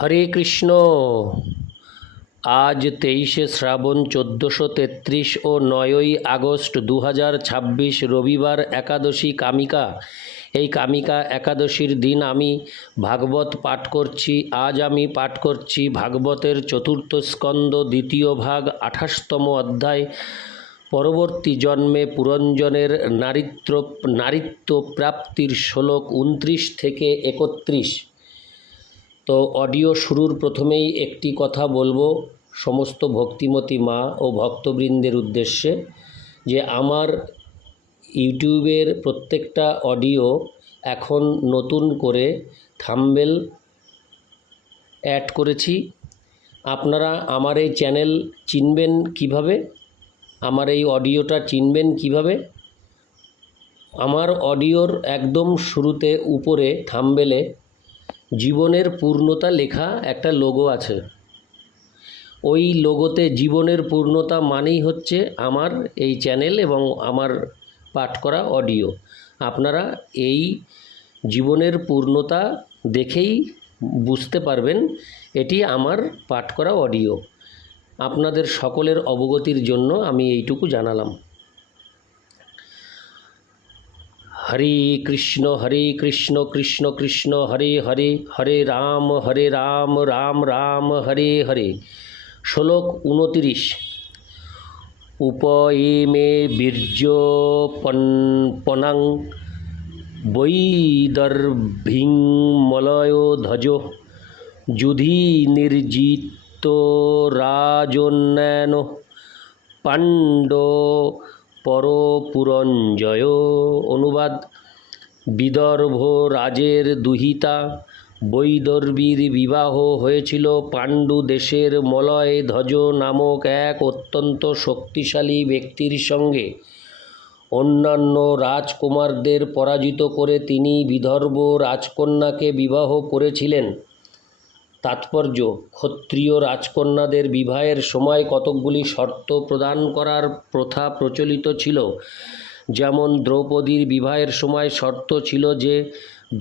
হরে কৃষ্ণ। আজ 23শে শ্রাবণ 1433 ও 9ই আগস্ট 2026 রবিবার একাদশী কামিকা। এই কামিকা একাদশীর দিন আমি ভাগবত পাঠ করছি। আজ আমি পাঠ করছি ভাগবতের চতুর্থ স্কন্দ দ্বিতীয় ভাগ 28তম অধ্যায়। পরবর্তী জন্মে পুরঞ্জনের নারীত্ব প্রাপ্তির শ্লোক 29 থেকে 31। তো অডিও শুরুর প্রথমেই একটি কথা বলবো সমস্ত ভক্তিমতী মা ও ভক্তবৃন্দের উদ্দেশ্যে, যে আমার ইউটিউবের প্রত্যেকটা অডিও এখন নতুন করে থাম্বনেল অ্যাড করেছি। আপনারা আমার এই চ্যানেল চিনবেন কিভাবে, আমার এই অডিওটা চিনবেন কিভাবে? আমার অডিওর একদম শুরুতে উপরে থাম্বনেলে জীবনের পূর্ণতা লেখা একটা লোগো আছে। ওই লোগোতে জীবনের পূর্ণতা মানেই হচ্ছে আমার এই চ্যানেল এবং আমার পাঠ করা অডিও। আপনারা এই জীবনের পূর্ণতা দেখেই বুঝতে পারবেন এটি আমার পাঠ করা অডিও। আপনাদের সকলের অবগতির জন্য আমি এইটুকু জানালাম। হরে কৃষ্ণ কৃষ্ণ কৃষ্ণ হরে হরে, হরে রাম রাম রাম হরে হরে। শ্লোক 29। উপয়েমে বীর্য পনাং বৈদর্ভিং মলয় ধ্বজ যুধি নির্জিত রাজন্যান পাণ্ড পরপুরঞ্জয়। অনুবাদ: বিদর্ভ রাজের দুহিতা বৈদর্ভীর বিবাহ হয়েছিল পাণ্ডু দেশের মলয় ধ্বজ নামক এক অত্যন্ত শক্তিশালী ব্যক্তির সঙ্গে। অন্যান্য রাজকুমারদের পরাজিত করে তিনি বিদর্ভ রাজকন্যাকে বিবাহ করেছিলেন। তাৎপর্য: ক্ষত্রিয় রাজকন্যাদের বিবাহের সময় কতকগুলি শর্ত প্রদান করার প্রথা প্রচলিত ছিল। যেমন দ্রৌপদীর বিবাহের সময় শর্ত ছিল যে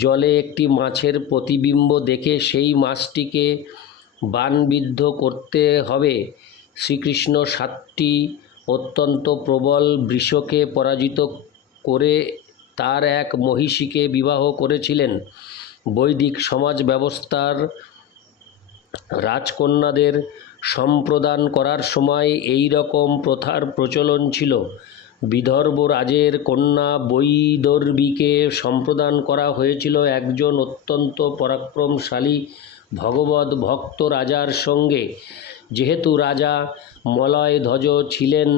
জলে একটি মাছের প্রতিবিম্ব দেখে সেই মাছটিকে বাণবিদ্ধ করতে হবে। শ্রীকৃষ্ণ 7টি অত্যন্ত প্রবল বৃষকে পরাজিত করে তার এক মহিষীকে বিবাহ করেছিলেন। বৈদিক সমাজ ব্যবস্থার রাজকন্যাদের সম্প্রদান করার সময় এই রকম প্রথার প্রচলন ছিল। বিদর্ভ রাজের কন্যা বৈদর্ভীকে সম্প্রদান করা হয়েছিল একজন অত্যন্ত পরাক্রমশালী ভগবদ ভক্ত রাজার সঙ্গে। যেহেতু রাজা মলয়ধ্বজ ছিলেন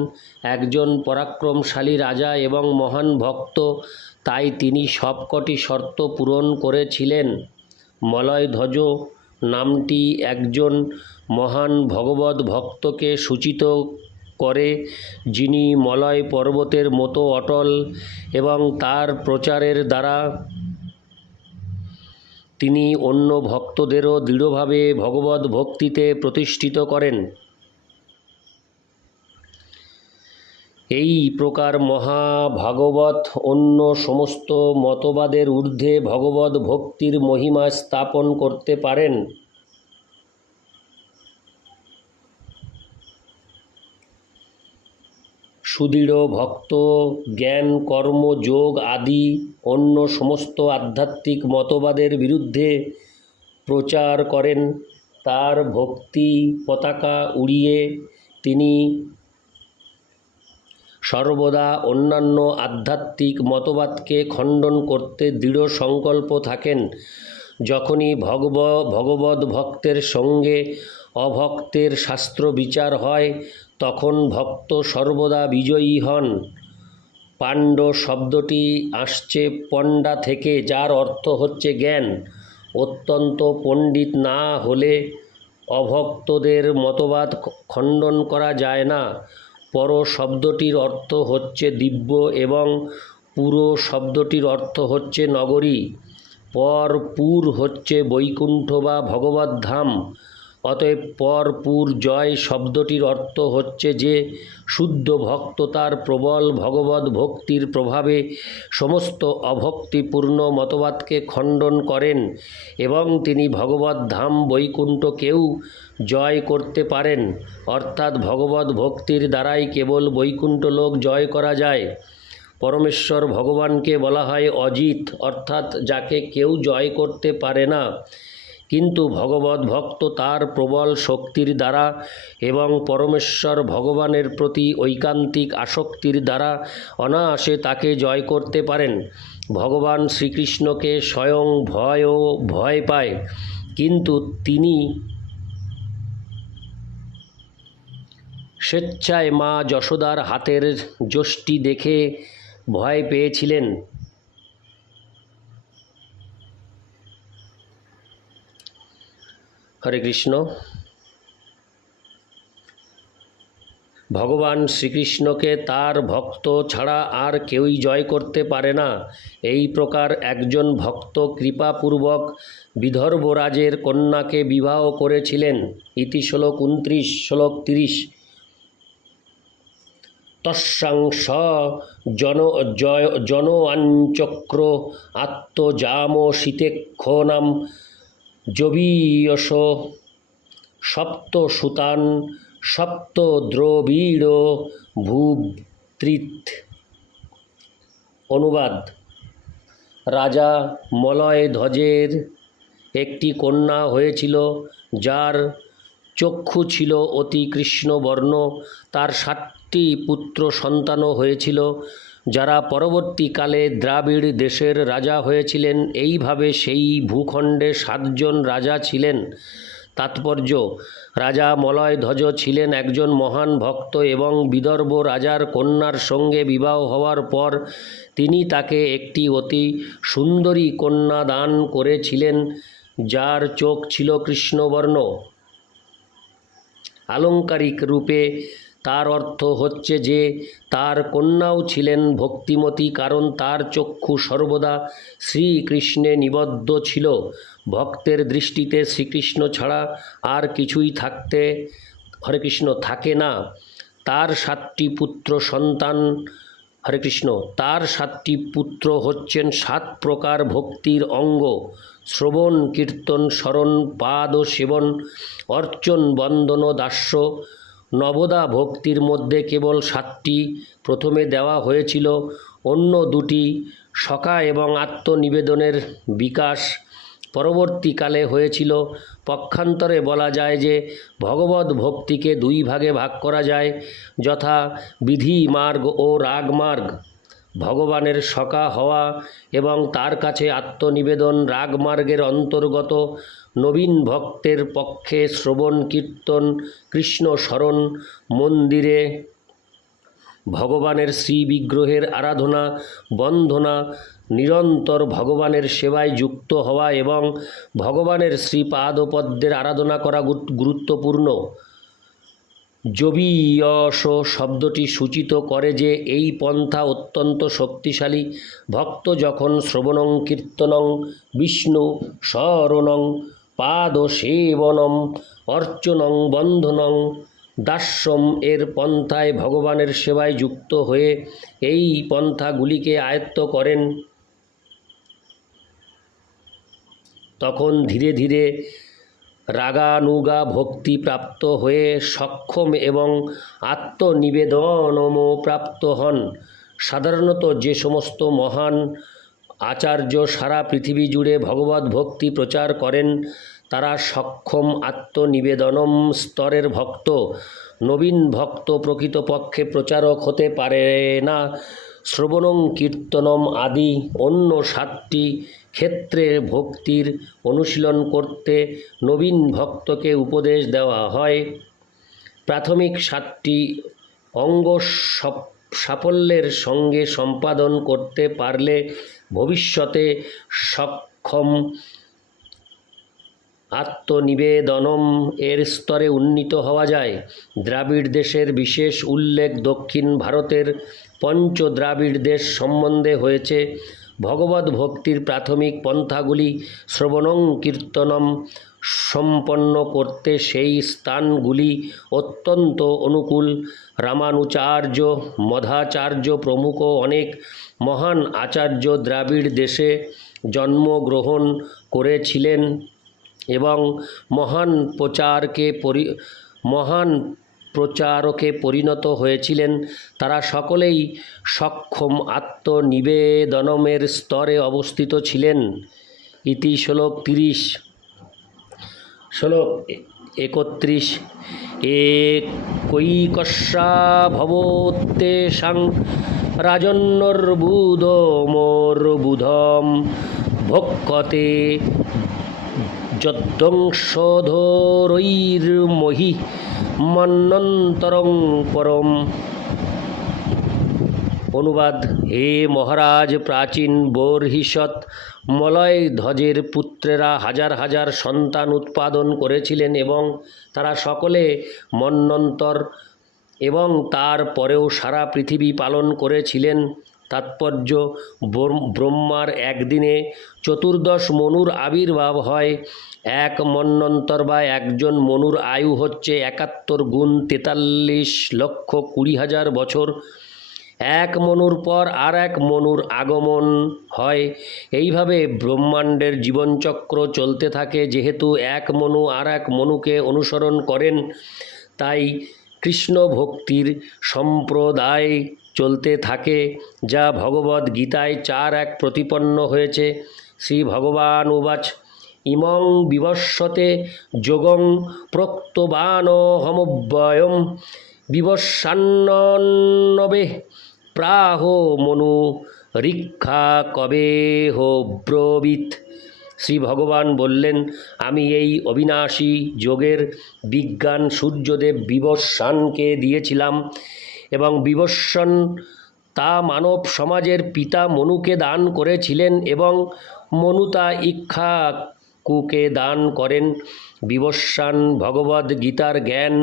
একজন পরাক্রমশালী রাজা এবং মহান ভক্ত, তাই তিনি সবকটি শর্ত পূরণ করেছিলেন। মলয়ধ্বজ নামটি একজন মহান ভগবদ ভক্তকে সূচিত করে, যিনি মলয় পর্বতের মতো অটল, এবং তার প্রচারের দ্বারা তিনি অন্য ভক্তদেরও দৃঢ়ভাবে ভগবদ ভক্তিতে প্রতিষ্ঠিত করেন। এই প্রকার মহাভাগবত অন্য সমস্ত মতবাদের ঊর্ধ্বে ভগবদ ভক্তির মহিমা স্থাপন করতে পারেন। সুদৃঢ় ভক্ত জ্ঞান কর্ম যোগ আদি অন্য সমস্ত আধ্যাত্মিক মতবাদের বিরুদ্ধে প্রচার করেন। তার ভক্তি পতাকা উড়িয়ে তিনি সর্বদা অন্যান্য আধ্যাত্মিক মতবাদকে খণ্ডন করতে দৃঢ় সংকল্প থাকেন। যখনই ভগবদ ভক্তের সঙ্গে অভক্তের শাস্ত্র বিচার হয়, তখন ভক্ত সর্বদা বিজয়ী হন। পাণ্ড শব্দটি আসছে পণ্ডা থেকে, যার অর্থ হচ্ছে জ্ঞান। অত্যন্ত পণ্ডিত না হলে অভক্তদের মতবাদ খণ্ডন করা যায় না। পর শব্দটির অর্থ হচ্ছে দিব্য এবং পুর শব্দটির অর্থ হচ্ছে নগরী। পুর হচ্ছে বৈকুণ্ঠ বা ভগবদ্ধাম। অতএব পর পুর জয় শব্দটির অর্থ হচ্ছে যে শুদ্ধ ভক্ত তার প্রবল ভগবত ভক্তির প্রভাবে সমস্ত অভক্তিপূর্ণ মতবাদকে খণ্ডন করেন এবং তিনি ভগবত ধাম বৈকুণ্ঠকেও জয় করতে পারেন। অর্থাৎ ভগবত ভক্তির দ্বারাই কেবল বৈকুণ্ঠ লোক জয় করা যায়। পরমেশ্বর ভগবানকে বলা হয় অজিত, অর্থাৎ যাকে কেউ জয় করতে পারে না। কিন্তু ভগবত ভক্ত তার প্রবল শক্তির দ্বারা এবং পরমেশ্বর ভগবানের প্রতি ঐকান্তিক আসক্তির দ্বারা অনায়াসে তাকে জয় করতে পারেন। ভগবান শ্রীকৃষ্ণকে স্বয়ং ভয় পায়, কিন্তু তিনি স্বেচ্ছায় মা যশোদার হাতের যষ্টি দেখে ভয় পেয়েছিলেন। হরে কৃষ্ণ। ভগবান শ্রীকৃষ্ণকে তার ভক্ত ছাড়া আর কেউই জয় করতে পারে না। এই প্রকার একজন ভক্ত কৃপাপূর্বক বিদর্ভরাজের কন্যাকে বিবাহ করেছিলেন। ইতি শ্লোক 29, শ্লোক 30। তস্যাং স জনোয়াঞ্চক্র আত্মজামশীতেক্ষণাম যবীয়শ সপ্তসুতান সপ্তদ্রবিড় ভূত্রিত। অনুবাদ: রাজা মলয়ধ্বজের একটি কন্যা হয়েছিল, যার চক্ষু ছিল অতি কৃষ্ণবর্ণ। তার 7টি পুত্র সন্তানও হয়েছিল, যারা পরবর্তীকালে দ্রাবিড় দেশের রাজা হয়েছিলেন। এইভাবে সেই ভূখণ্ডে 7 জন রাজা ছিলেন। তাৎপর্য: রাজা মলয়ধ্বজ ছিলেন একজন মহান ভক্ত এবং বিদর্ভ রাজার কন্যার সঙ্গে বিবাহ হওয়ার পর তিনি তাকে একটি অতি সুন্দরী কন্যা দান করেছিলেন, যার চোখ ছিল কৃষ্ণবর্ণ। আলংকারিক রূপে তার অর্থ হচ্ছে যে তার কন্যাও ছিলেন ভক্তিমতী, কারণ তার চক্ষু সর্বদা শ্রীকৃষ্ণে নিবদ্ধ ছিল। ভক্তের দৃষ্টিতে শ্রীকৃষ্ণ ছাড়া আর কিছুই থাকে না। তার 7টি পুত্র সন্তান তার 7টি পুত্র হচ্ছেন 7 প্রকার ভক্তির অঙ্গ: শ্রবণ, কীর্তন, স্মরণ, পাদ সেবন, অর্চন, বন্দন, দাস্য। নবদা ভক্তির মধ্যে কেবল 7টি প্রথমে দেওয়া হয়েছিল, অন্য 2টি সখা এবং আত্মনিবেদনের বিকাশ পরবর্তীকালে হয়েছিল। পক্ষান্তরে বলা যায় যে ভগবত ভক্তিকে 2 ভাগে ভাগ করা যায়, যথা বিধি মার্গ ও রাগ মার্গ। ভগবানের সখা হওয়া এবং তার কাছে আত্মনিবেদন রাগ মার্গের অন্তর্গত। নবীন ভক্তের পক্ষে শ্রবণ, কীর্তন, কৃষ্ণ স্মরণ, মন্দিরে ভগবানের শ্রী বিগ্রহের আরাধনা, বন্দনা, নিরন্তর ভগবানের সেবায় যুক্ত হওয়া এবং ভগবানের শ্রীপাদপদ্মের আরাধনা করা গুরুত্বপূর্ণ। যবীয়শ শব্দটি সূচিত করে যে এই পন্থা অত্যন্ত শক্তিশালী। ভক্ত যখন শ্রবণং, কীর্তনং, বিষ্ণু শরণং, পাদ সেবনম, অর্চনং, বন্ধনং, দাস্যম এর পন্থায় ভগবানের সেবায় যুক্ত হয়ে এই পন্থাগুলিকে আয়ত্ত করেন, তখন ধীরে ধীরে রাগানুগা ভক্তি প্রাপ্ত হয়ে সক্ষম এবং আত্মনিবেদনমও প্রাপ্ত হন। সাধারণত যে সমস্ত মহান আচার্য সারা পৃথিবী জুড়ে ভগবত ভক্তি প্রচার করেন, তারা সক্ষম আত্মনিবেদনম স্তরের ভক্ত। নবীন ভক্ত প্রকৃতপক্ষে প্রচারক হতে পারে না। শ্রবণং, কীর্তনম আদি অন্য 7টি ক্ষেত্রে ভক্তির অনুশীলন করতে নবীন ভক্তকে উপদেশ দেওয়া হয়। প্রাথমিক 7টি অঙ্গ সাফল্যের সঙ্গে সম্পাদন করতে পারলে ভবিষ্যতে সক্ষম আত্মনিবেদনম এর স্তরে উন্নীত হওয়া যায়। দ্রাবিড় দেশের বিশেষ উল্লেখ দক্ষিণ ভারতের 5 দ্রাবিড় দেশ সম্বন্ধে হয়েছে। ভগবদ্ ভক্তির প্রাথমিক পন্থাগুলি শ্রবণং কীর্তনম সম্পন্ন করতে সেই স্থানগুলি অত্যন্ত অনুকূল। রামানুচার্য, মধ্বাচার্য প্রমুখ অনেক মহান আচার্য দ্রাবিড় দেশে জন্মগ্রহণ করেছিলেন এবং মহান প্রচারকে পরিণত হয়েছিলেন। তারা সকলেই সক্ষম আত্মনিবেদনমের স্তরে অবস্থিত ছিলেন। ইতি শ্লোক 30। শ্লোক 31। একৈকস্যা ভবতেষাং রাজন্যর্বুদমোর্বুধম ভক্ষতে যদ্বংশধরৈর্মহি মন্বন্তরং পরম। অনুবাদ: হে মহারাজ, প্রাচীন বর্হিষ্যৎ মলয়ধ্বজের পুত্রেরা হাজার হাজার সন্তান উৎপাদন করেছিলেন এবং তারা সকলে মন্বন্তর এবং তার পরেও সারা পৃথিবী পালন করেছিলেন। তাৎপর্য: ব্রহ্মার একদিনে 14 মনুর আবির্ভাব হয়। এক মন্বন্তর বা একজন মনুর আয়ু হচ্ছে 71 গুণ 43,20,000 বছর। এক মনুর পর আর এক মনুর আগমন হয়। এইভাবে ব্রহ্মাণ্ডের জীবনচক্র চলতে থাকে। যেহেতু এক মনু আর এক মনুকে অনুসরণ করেন, তাই কৃষ্ণ ভক্তির সম্প্রদায় চলতে থাকে, যা ভগবদ্ গীতায় 4:1 প্রতিপন্ন হয়েছে। শ্রী ভগবান উবাচ: ইমং বিবস্বতে যোগং প্রোক্তবানহমব্যয়ম বিবস্বান্নবে প্রাহ মনু ঋক্ষা কবেহ ব্রবীত। শ্রী ভগবান বললেন, আমি এই অবিনাশী যোগের বিজ্ঞান সূর্যদেব বিবস্বানকে দিয়েছিলাম এবং বিবস্বান তা মানব সমাজের পিতা মনুকে দান করেছিলেন এবং মনু তা ইক্ষ্বাকুকে দান করেন। বিবস্বান ভগবদ্ গীতার জ্ঞান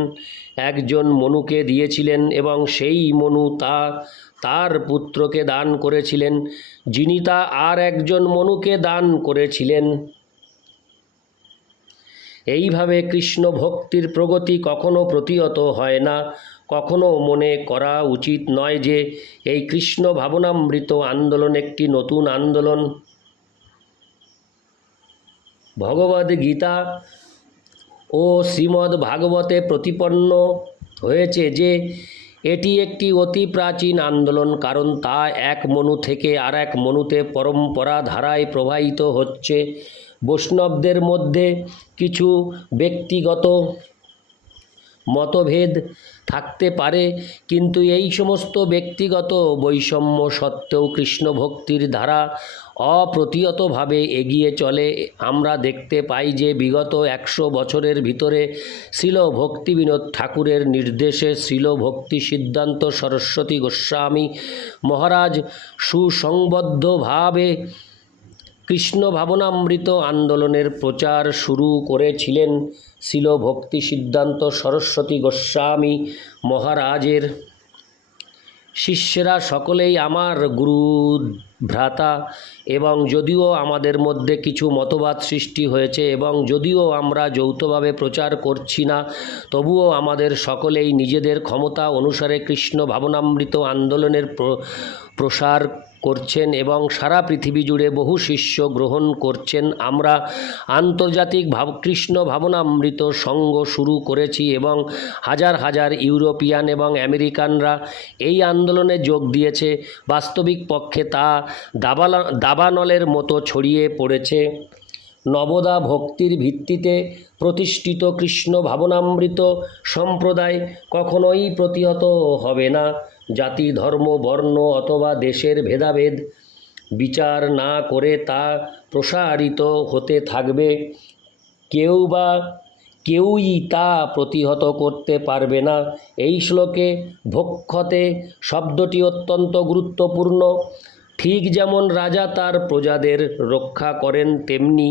একজন মনুকে দিয়েছিলেন এবং সেই মনু তা তার পুত্রকে দান করেছিলেন, যিনি তা আর একজন মনুকে দান করেছিলেন। এইভাবে কৃষ্ণ ভক্তির প্রগতি কখনো প্রতিহত হয় না। কখনো মনে করা উচিত নয় যে এই কৃষ্ণ ভাবনামৃত আন্দোলন একটি নতুন আন্দোলন। ভগবদ্ গীতা ও শ্রীমদ্ ভাগবতে প্রতিপন্ন হয়েছে যে এটি একটি অতি প্রাচীন আন্দোলন, কারণ তা এক মনু থেকে আর এক মনুতে পরম্পরা ধারায় প্রবাহিত হচ্ছে। বৈষ্ণবদের মধ্যে কিছু ব্যক্তিগত মতভেদ থাকতে পারে, কিন্তু এই সমস্ত ব্যক্তিগত বৈষম্য সত্ত্বেও কৃষ্ণ ভক্তির ধারা অপ্রতিহতভাবে এগিয়ে চলে। আমরা দেখতে পাই যে বিগত 100 বছরের ভিতরে শ্রীল ভক্তিবিনোদ ঠাকুরের নির্দেশে শ্রীল ভক্তি সিদ্ধান্ত সরস্বতী গোস্বামী মহারাজ সুসংবদ্ধভাবে কৃষ্ণ ভাবনামৃত আন্দোলনের প্রচার শুরু করেছিলেন। শ্রীল ভক্তি সিদ্ধান্ত সরস্বতী গোস্বামী মহারাজের শিষ্যেরা সকলেই আমার গুরু ভ্রাতা, এবং যদিও আমাদের মধ্যে কিছু মতবাদ সৃষ্টি হয়েছে এবং যদিও আমরা যৌথভাবে প্রচার করছি না, তবুও আমাদের সকলেই নিজেদের ক্ষমতা অনুসারে কৃষ্ণ ভাবনামৃত আন্দোলনের প্রসার করছেন এবং সারা পৃথিবী জুড়ে বহু শিষ্য গ্রহণ করছেন। আমরা আন্তর্জাতিক কৃষ্ণ ভাবনামৃত সংঘ শুরু করেছি এবং হাজার হাজার ইউরোপিয়ান এবং আমেরিকানরা এই আন্দোলনে যোগ দিয়েছে। বাস্তবিক পক্ষে তা দাবানলের মতো ছড়িয়ে পড়েছে। নবদা ভক্তির ভিত্তিতে প্রতিষ্ঠিত কৃষ্ণ ভাবনামৃত সম্প্রদায় কখনোই প্রতিহত হবে না। জাতি, ধর্ম, বর্ণ অথবা দেশের ভেদাভেদ বিচার না করে তা প্রসারিত হতে থাকবে। কেউই তা প্রতিহত করতে পারবে না। এই শ্লোকে ভক্ষতে শব্দটি অত্যন্ত গুরুত্বপূর্ণ। ঠিক যেমন রাজা তার প্রজাদের রক্ষা করেন, তেমনি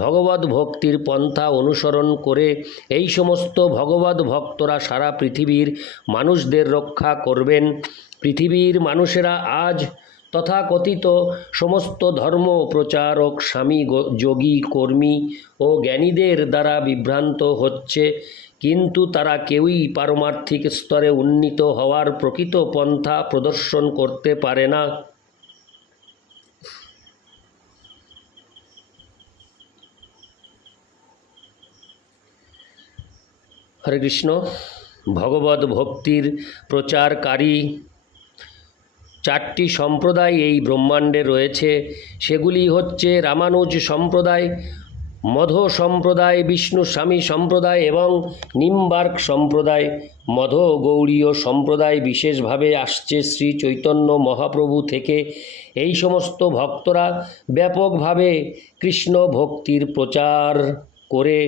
ভগবদ্ ভক্তির পন্থা অনুসরণ করে এই সমস্ত ভগবদ্ ভক্তরা সারা পৃথিবীর মানুষদের রক্ষা করবেন। পৃথিবীর মানুষেরা আজ তথাকথিত সমস্ত ধর্ম প্রচারক স্বামী যোগী কর্মী ও জ্ঞানীদের দ্বারা বিভ্রান্ত হচ্ছে, কিন্তু তারা কেউই পারমার্থিক স্তরে উন্নীত হওয়ার প্রকৃত পন্থা প্রদর্শন করতে পারে না। হরে কৃষ্ণ। ভগবত ভক্তির প্রচারকারী 4টি সম্প্রদায় এই ব্রহ্মাণ্ডে রয়েছে। সেগুলি হচ্ছে রামানুজ সম্প্রদায়, মধ্ব সম্প্রদায়, বিষ্ণু স্বামী সম্প্রদায় এবং নিম্বার্ক সম্প্রদায়। মধ্ব গৌড়ীয় সম্প্রদায় বিশেষভাবে আসছে শ্রী চৈতন্য মহাপ্রভু থেকে। এই সমস্ত ভক্তরা ব্যাপকভাবে কৃষ্ণ ভক্তির প্রচার করে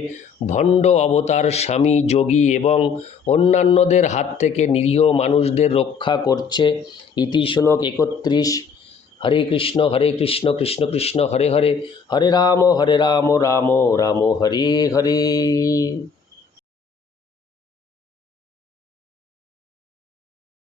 ভণ্ড অবতার স্বামী যোগী এবং অন্যান্যদের হাত থেকে নিরীহ মানুষদের রক্ষা করছে। ইতি শ্লোক 31। হরে কৃষ্ণ কৃষ্ণ কৃষ্ণ হরে হরে, হরে রাম রাম রাম হরে হরে।